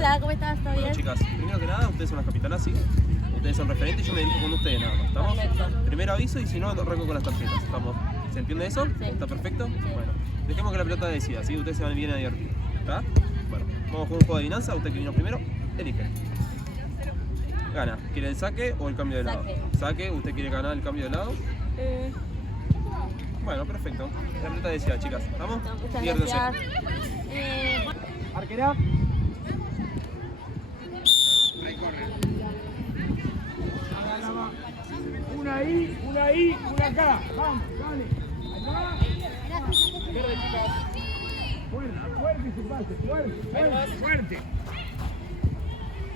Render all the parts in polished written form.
Hola, ¿cómo estás? ¿Todo Bueno, bien? chicas, primero que nada, ustedes son las capitanas, ¿sí? Ustedes son referentes y yo me dirijo con ustedes nada más, ¿estamos? Perfecto. Primero aviso y si no, arranco con las tarjetas, ¿estamos? ¿Se entiende eso? Sí. ¿Está perfecto? Sí. Bueno, dejemos que la pelota decida, ¿sí? Ustedes se van bien a divertir, ¿está? Bueno, vamos con un juego de adivinanza, usted que vino primero, elige. Gana, ¿quiere el saque o el cambio de lado? Saque. Saque, ¿usted quiere ganar el cambio de lado? Bueno, perfecto. La pelota decida, chicas, ¿estamos? No, muchas Diviértanse. gracias. Arquera. Una ahí, una acá. Vamos, dale. Ahí va. Verde, chicas. Fuerte, fuerte su pase. Fuerte, fuerte, fuerte.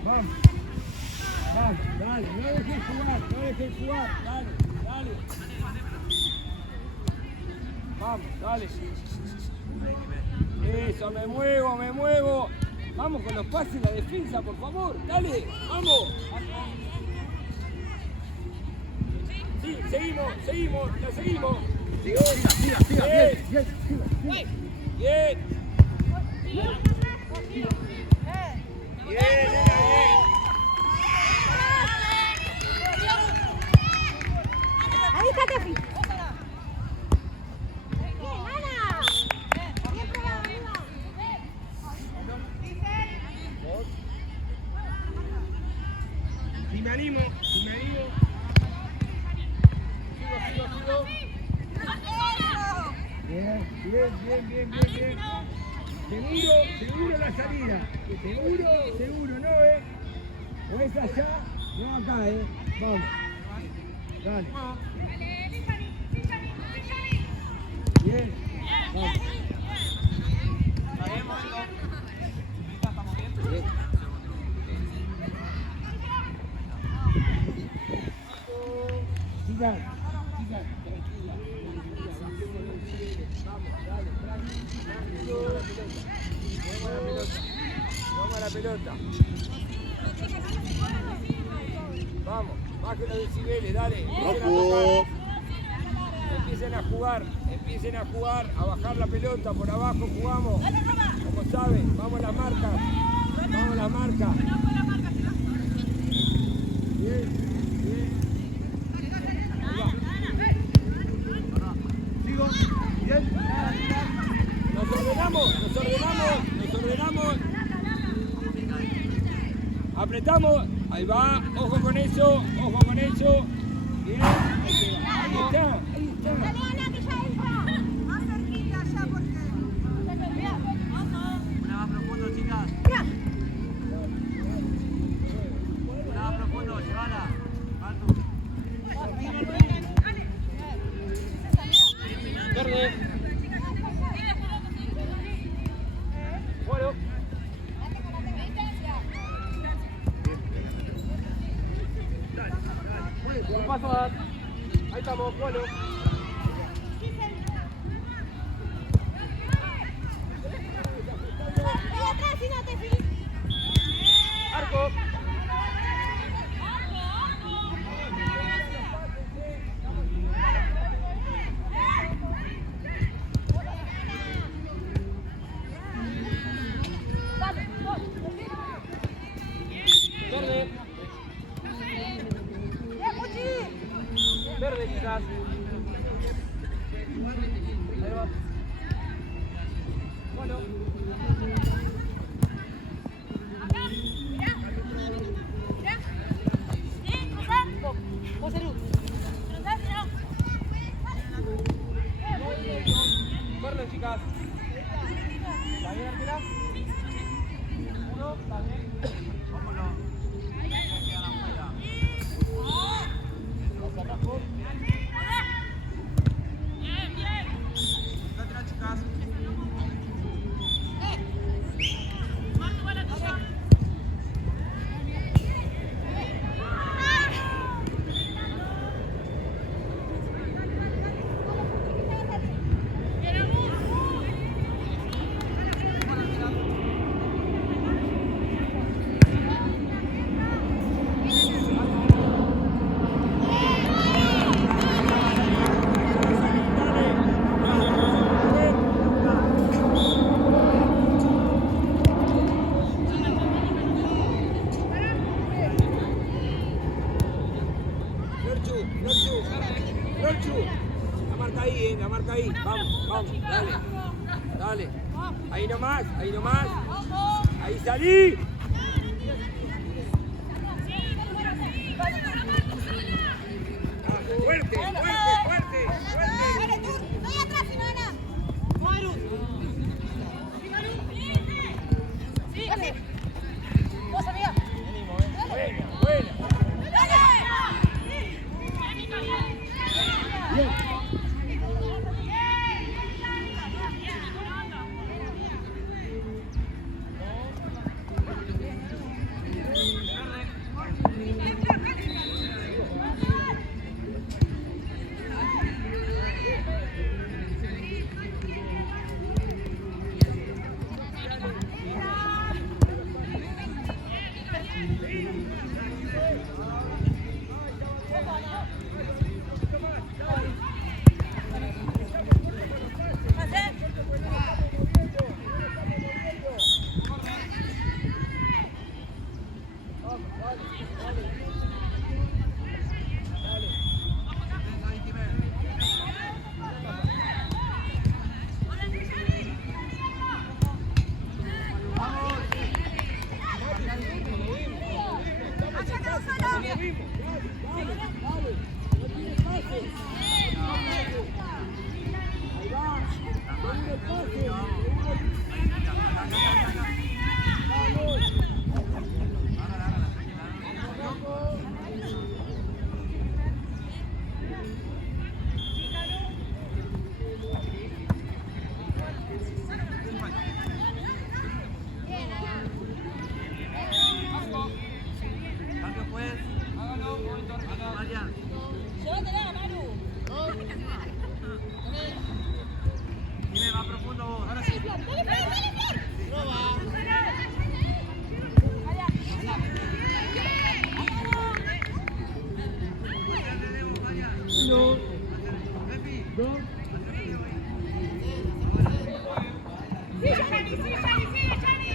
Vamos. Vamos, dale. No dejes jugar, no dejes jugar. Dale, dale. Vamos, dale. Eso, me muevo. Vamos con los pases y la defensa, por favor. Dale, vamos. Sí, seguimos, la seguimos. Siga, bien. Bien. Ahí está Tefi. Si me animo. Bien. Seguro la salida. Seguro, ¿no, O es allá, no acá, Vamos. Dale. Bien. Vamos. Sigan, tranquila. Vamos, dale, tranquilo. Vamos a la pelota. Vamos, bajen los decibeles, dale. Empiecen a jugar, a bajar la pelota, por abajo jugamos. Como saben, vamos a las marcas. Bien. Sigo, bien. Nos ordenamos. Apretamos, ahí va, ojo con eso. Bien, ahí está. Dale, que ya entra. Más cerquita ya porque. Una más profundo, chicas. Una más profundo, llévala. Alto. Verde. Bueno. Un paso más. Ahí estamos, bueno. Atrás, si no Tefi. Arco. Verde, chicas. Vamos, vamos, dale. Dale. Ahí nomás, ahí nomás. Ahí salí. Fuerte, fuerte, fuerte, fuerte. Estoy atrás, Simona. Sí, vos, amiga. Buena, buena. Bien. Cambio pues. Marian. Llévatela, Maru. Dime más profundo vos. Ahora sí. Dale, Flor, dale, Flor. Uno, dos. Sí, Jani, sí, Jani, sí, Jani.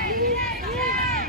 Marian, adelante.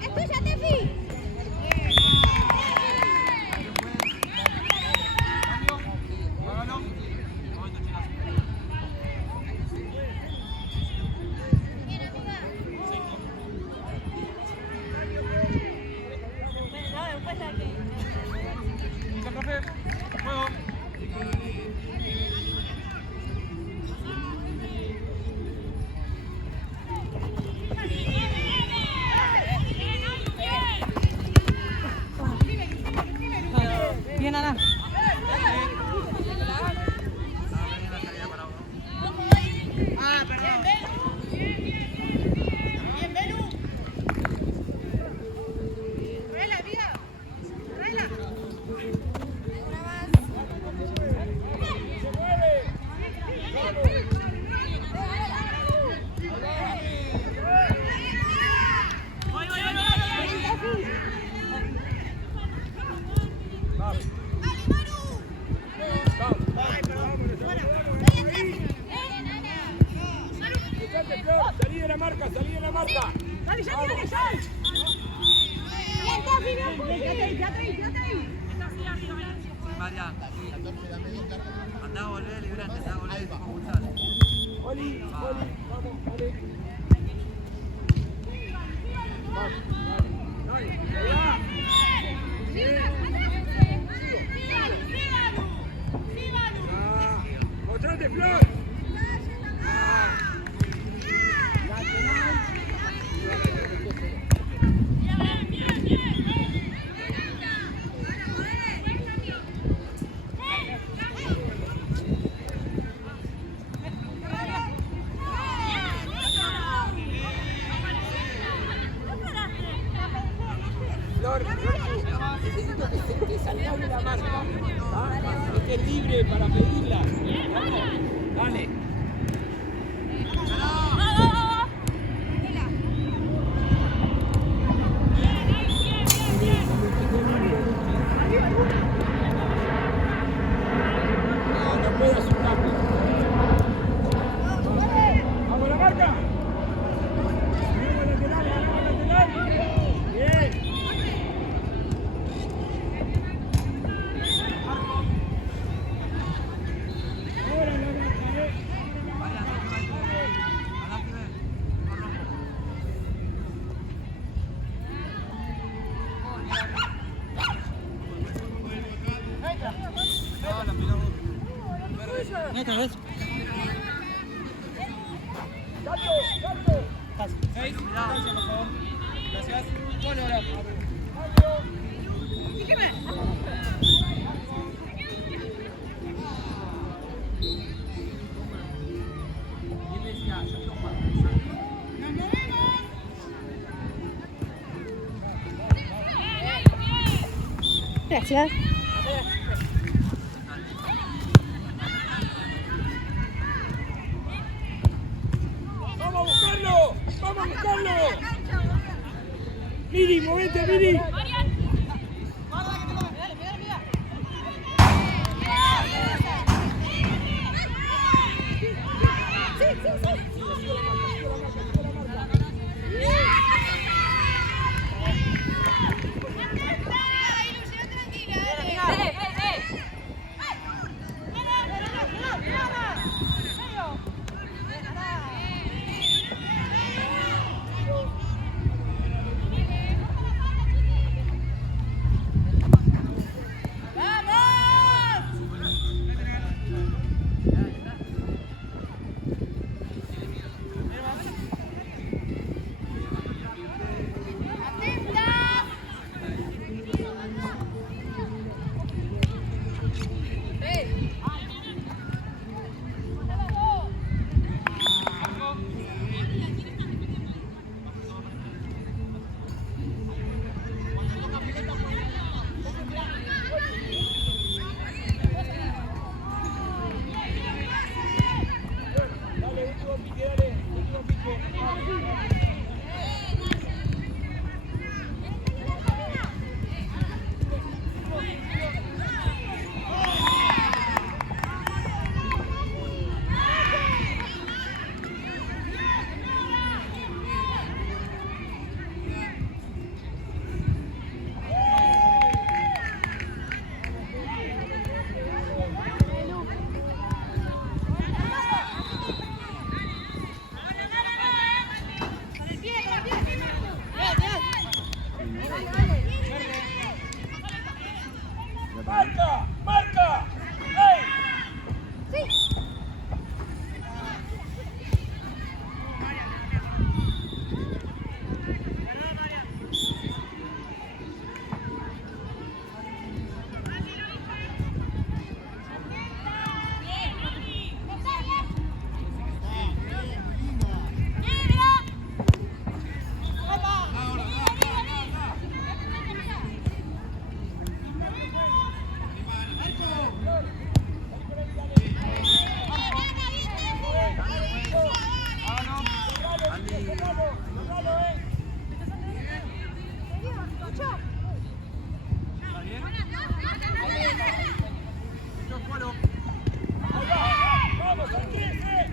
Es tuya, Tefi. Bien, Ana. Ah, perdón. Bien, Belu. Traela, amiga. Traela. Una más. Se mueve. Vamos. Salí de la marca, salí de la marca. Dale, ya, dale, ya. Bien, Tefi, bien. Quédate ahí. Marian. Andá a volver, librante, andá a volver. Compulsar. Oli, vamos, dale. Vamos, dale. ¡Mostrate, Flor! Este es libre para pedirla. Dale. No puede asustarme. Vamos a la marca. Ganamos lateral. Bien. Ahora la marca, Neta, ¿ves? ¡Salto! ¡Salto! Gracias, por favor. Gracias. Bueno, ahora. Gracias. ¡Vamos a buscarlo! ¡Vamos a buscarlo! ¡Miri, movete, Miri! ¡Marca! ¡Marca! ¡Ey! ¡Vamos, Andrés!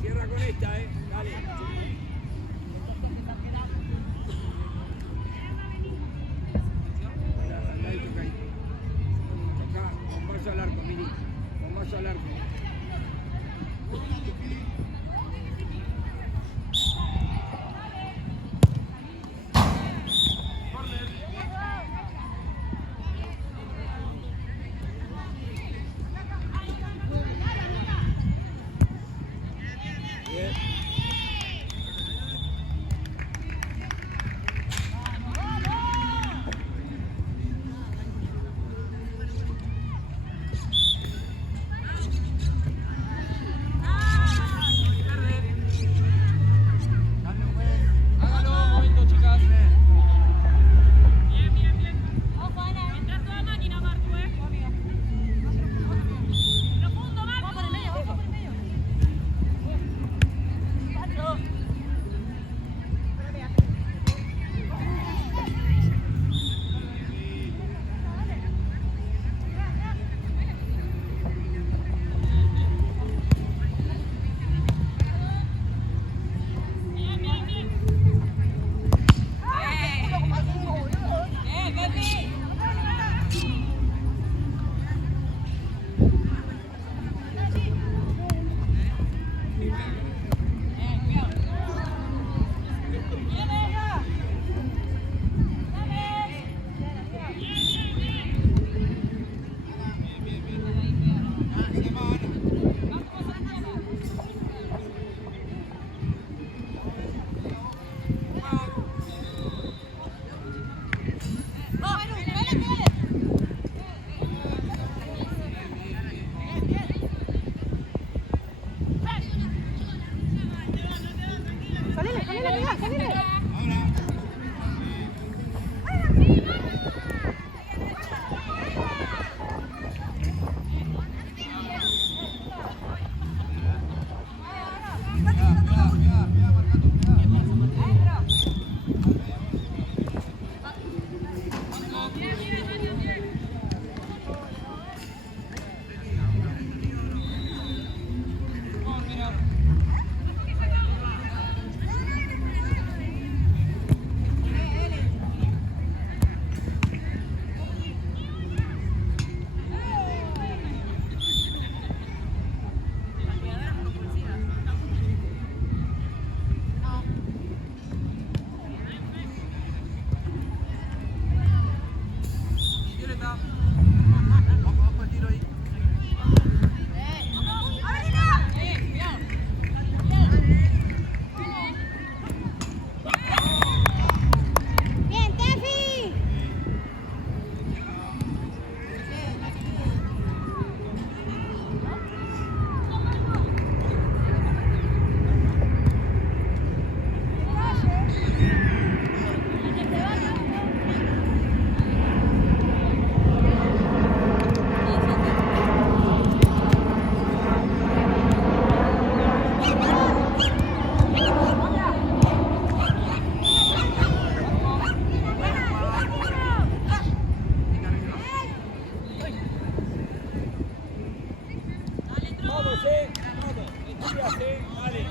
Cierra con esta, dale. Acá, con paso al arco, Miri. Con paso al arco. Bien. Salile, salile, salile. Violeta. Vamos al tiro ahí. Bien, Tefi. Todos, todos. Estírate, vale.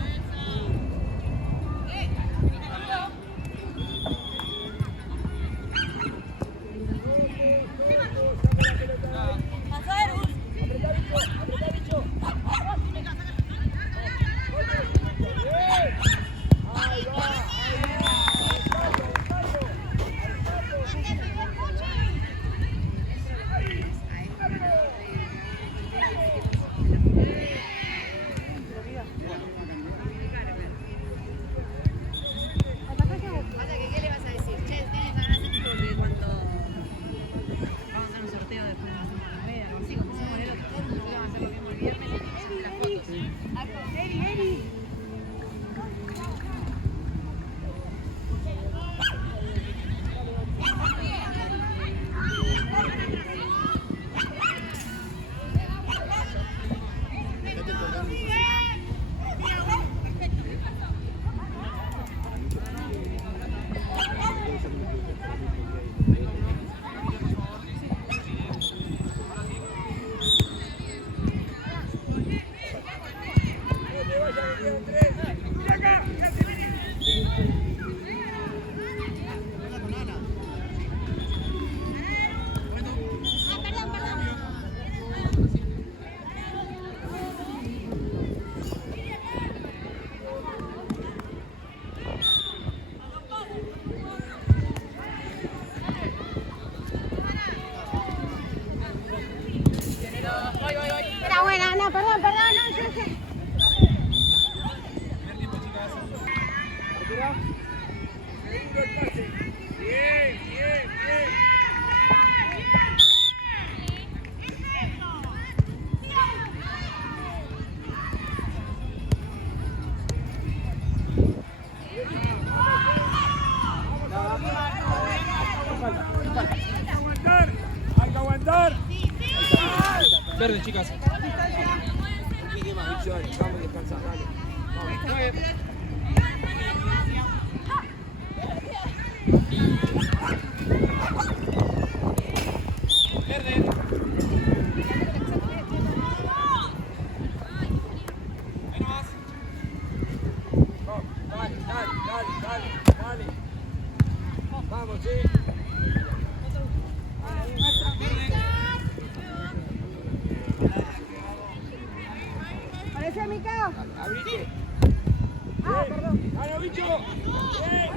Pasa que, ¿qué le vas a decir? Che, tienes ganas de porque cuando vamos a dar un sorteo después de la semana, vean, así como hicimos el otro turno, que íbamos a hacer lo mismo el viernes y nos hacen las fotos. Eri. Era buena, no, perdón, no, yo no sé. Segundo el pase. Bien, bien, bien. Hay que aguantar. Verde, chicas. Vamos a descansar, dale. Vamos. Dale. Vamos, sí. Parece Mica. Abrite. Ah, perdón. ¡Dale, bicho! ¡Bien!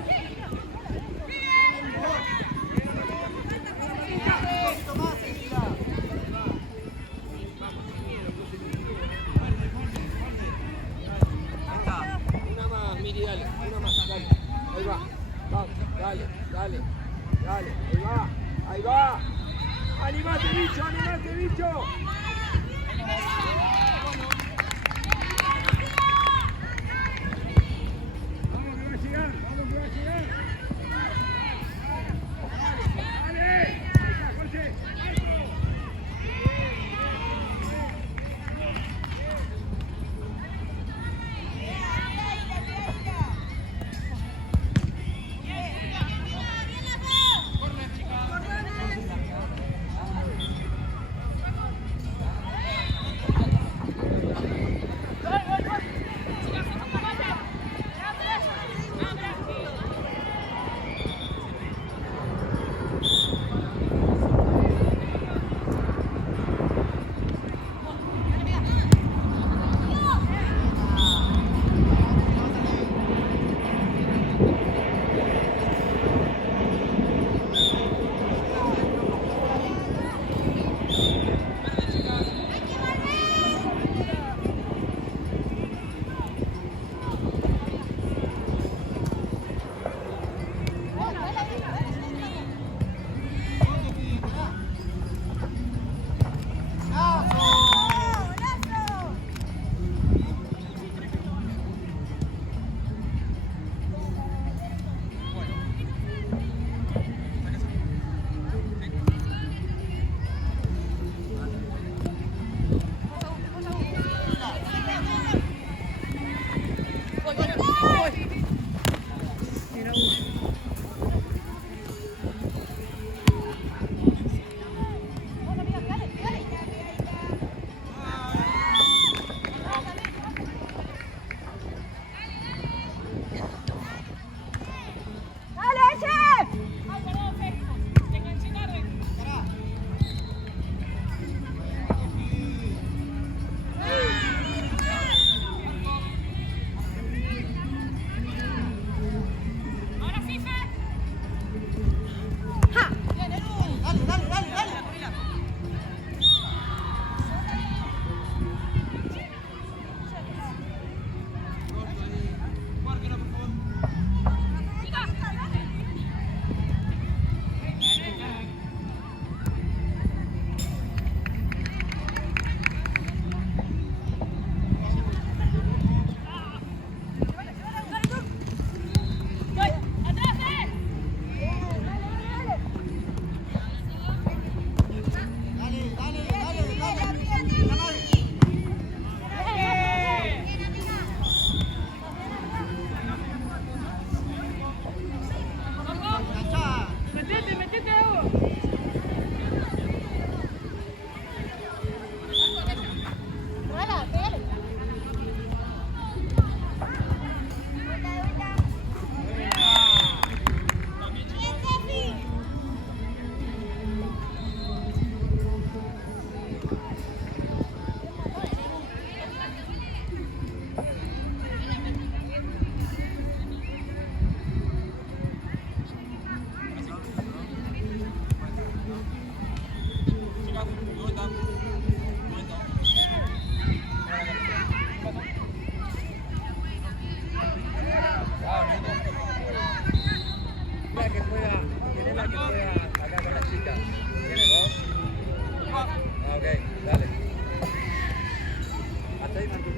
hasta ahí, Martín.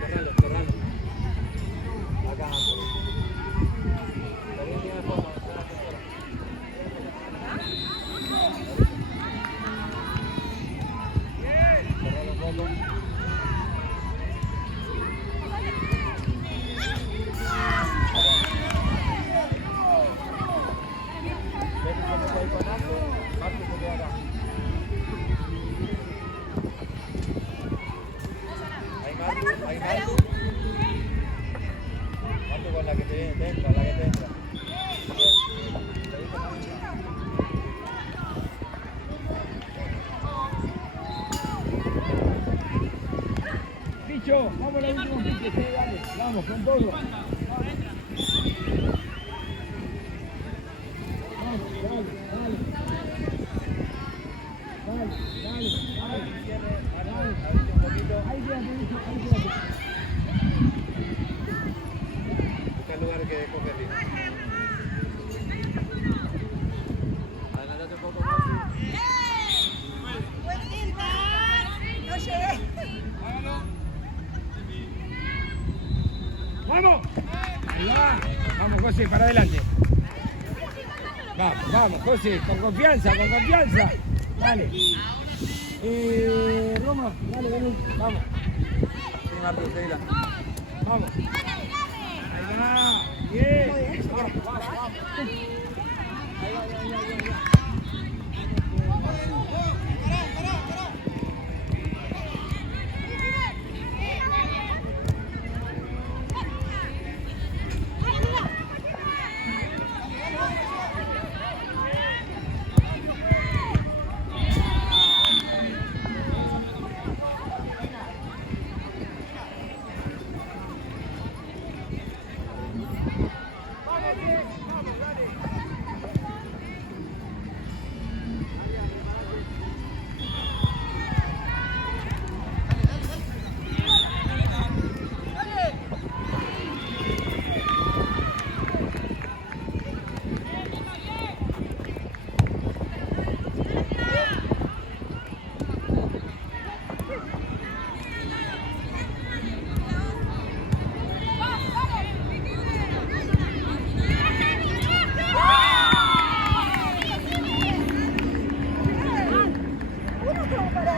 Cerralo, cerralo. Acá, Martín. También tiene forma, cerralo un poco. Con la que te entra, la que te entra. Picho, vamos a la última picho, sí, dale, vamos, con todo. Vamos, dale. Ahí quédate, Picho, ahí quédate. Busca el lugar que coge el lío. Adelantate un poco más. No llegué. ¡Vamos! Ahí va. Vamos, José, para adelante. Vamos, José, con confianza, con confianza. Dale. Roma, dale, vamos. Sí, Martín, seguila. Vamos. Ahí va. Bien. Vamos.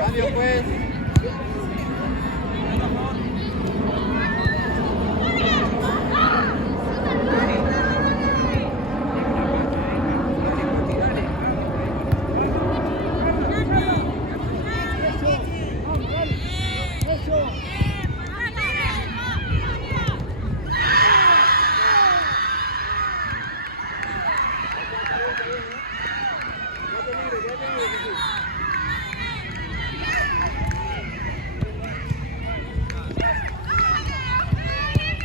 Cambio, pues.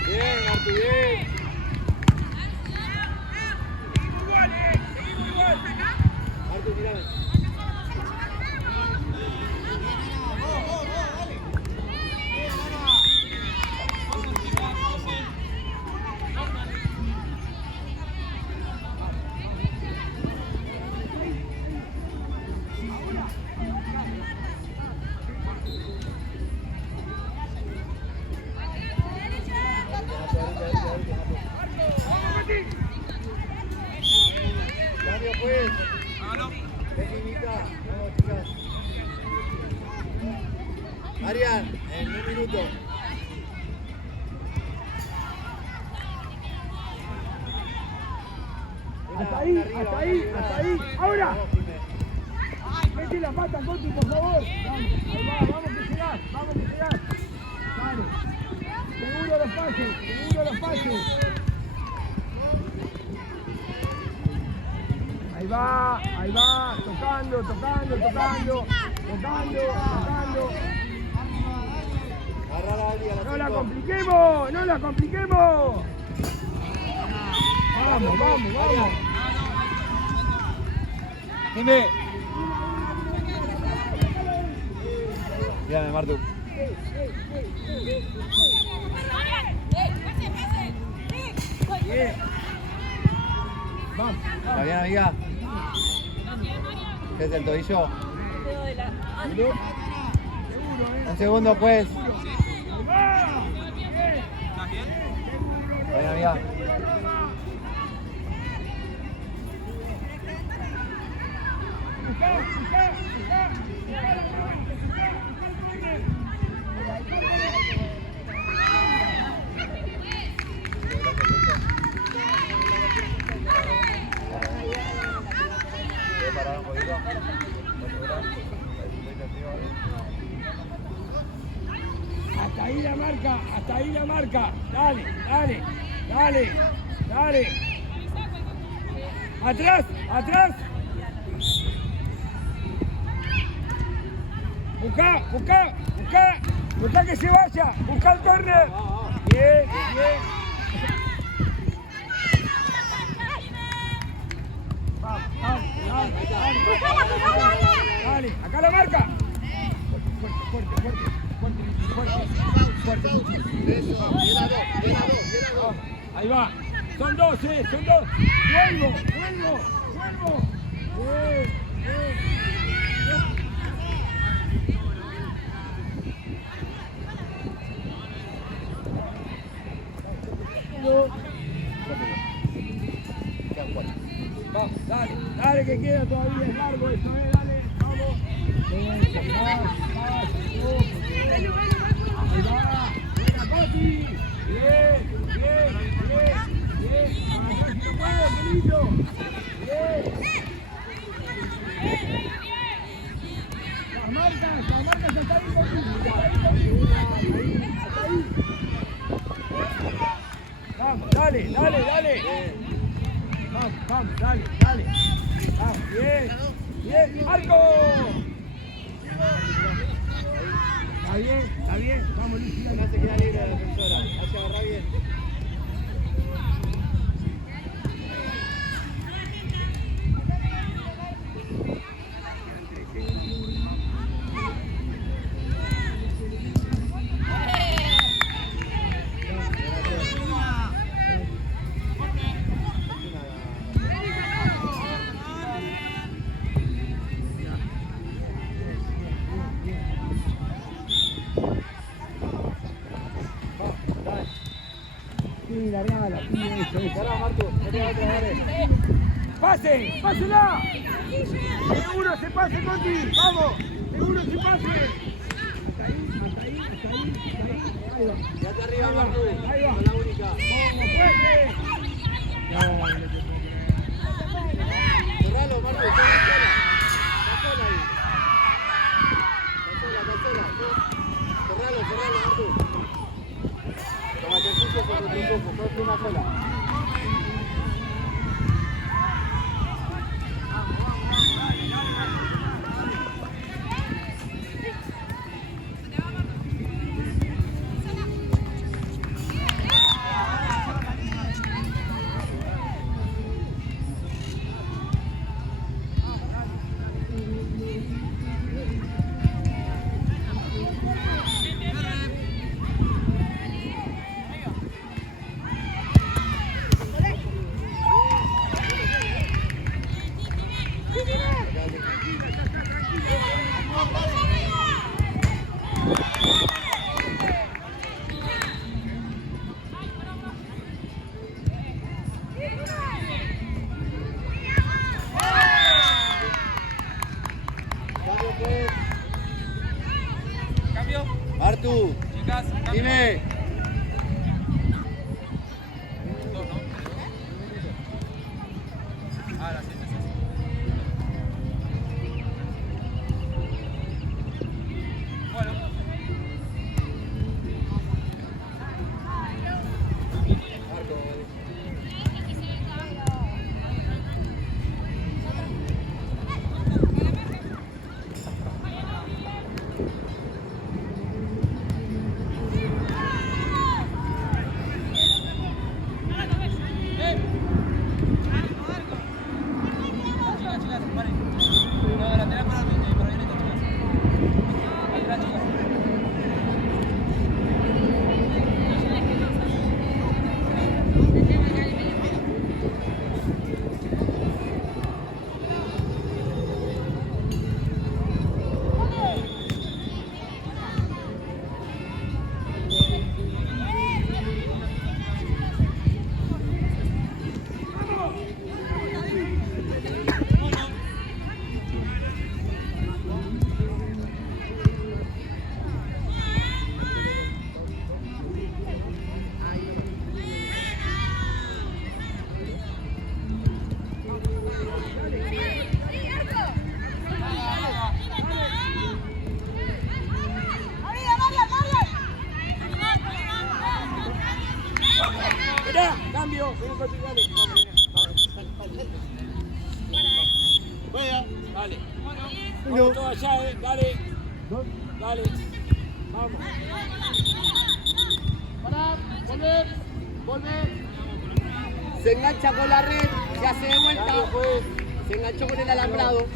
Bien, Martín, bien. Martín, mirame. Cambio, pues. Pequeñita. Vamos, chicas. Marian, en un minuto. Hasta ahí, hasta ahí, hasta ahí. Ahora. Mete la pata, Conti, por favor. Vamos, ahí va, vamos que llegás, vamos que llegás. Dale. Seguro los pases, seguro los pases. Ahí va, tocando. Agarrar a Ali a la No la 5. compliquemos, no la compliquemos. Vamos. Dime. Mírame, Martu. Bien. Vamos. ¿Está bien, amiga? ¿Qué es el tobillo? Seguro. Un segundo, pues. Ahí va. Bien. ¿Estás bien? Bueno, amiga. Hasta ahí la marca, hasta ahí la marca. Dale, dale, dale, dale. Atrás, atrás. Busca, busca, busca, busca que se vaya. Busca el córner. Bien, bien. Vamos, vamos, dale, dale. Dale, acá la marca. Fuerte, fuerte, fuerte, fuerte, fuerte, fuerte. Vamos. Ahí va. Son dos, son dos. Vuelvo, vuelvo, vuelvo. Bien, bien. Vamos, dale, dale que queda todavía, es largo esto, dale, vamos. Ahí va, buena Coti. Bien, bien, bien, bien. Ahora si no puedo, qué lindo. Bien. Las marcas hasta ahí, Coti. Hasta ahí. Vamos, dale, dale, dale. Vamos, vamos, dale, dale. Vamos, bien, bien, Marco. Está bien, vamos, Luis. No se queda libre la defensora, hace agarrar bien. ¡Pase! ¡Pásela! ¡Seguro se pase, Conti! ¡Vamos! ¡Seguro se pase! Hasta ahí. Ahí va. Ya está arriba, Martu. Ahí va. Con la única. ¡Vamos, fuerte! Cerralo, Martu. Está sola ahí. Está sola. Cerralo, Martu. Toma ejercicio sobre tu cuerpo. Sos una sola. Cambio. Martu, Chicas, cambio. dime. Dos, ¿no? Ahora sí, sí. Bueno. esperá, cambio. Ven con dale. Juega. Dale. Vamos todos allá, dale. Dale. Vamos. Pará, volver. Se engancha con la red, se hace de vuelta. Se enganchó con el alambrado.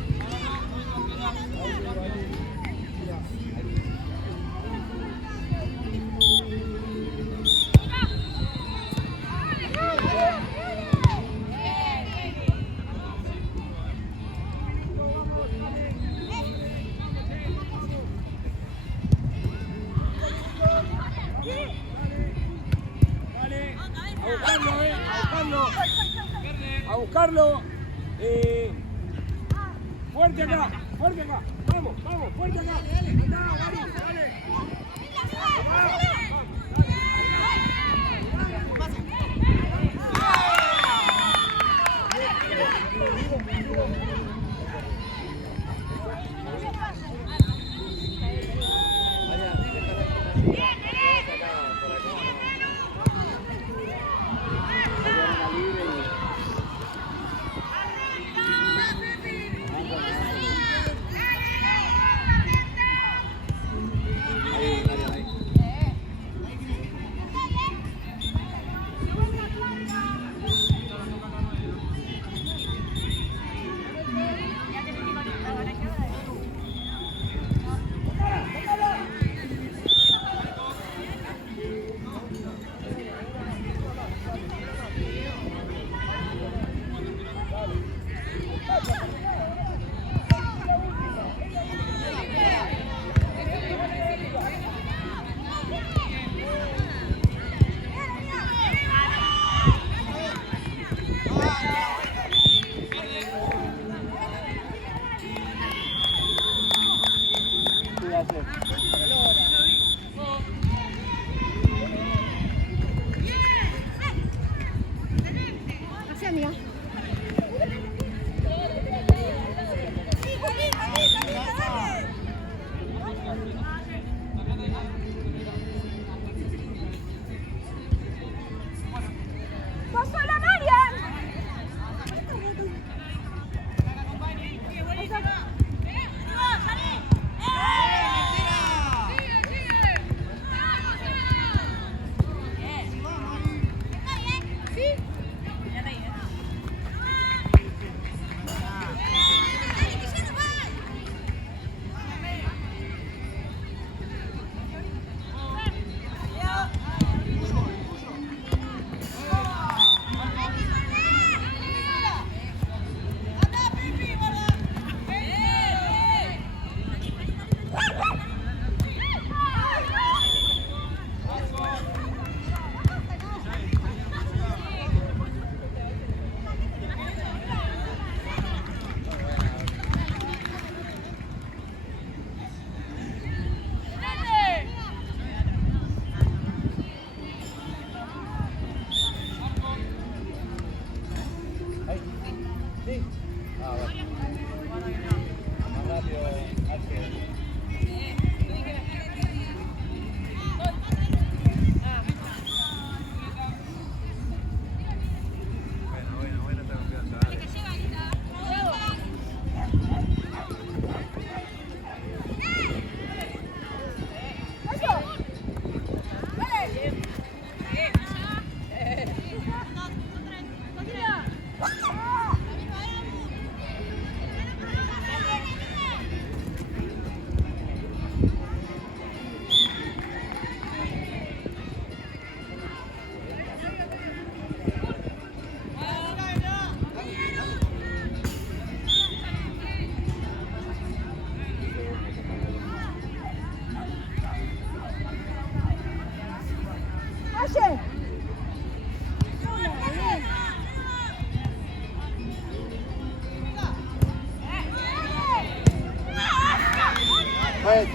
A buscarlo. Fuerte acá. Vamos, fuerte acá. Andá, dale.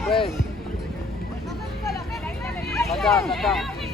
Pues. Acá.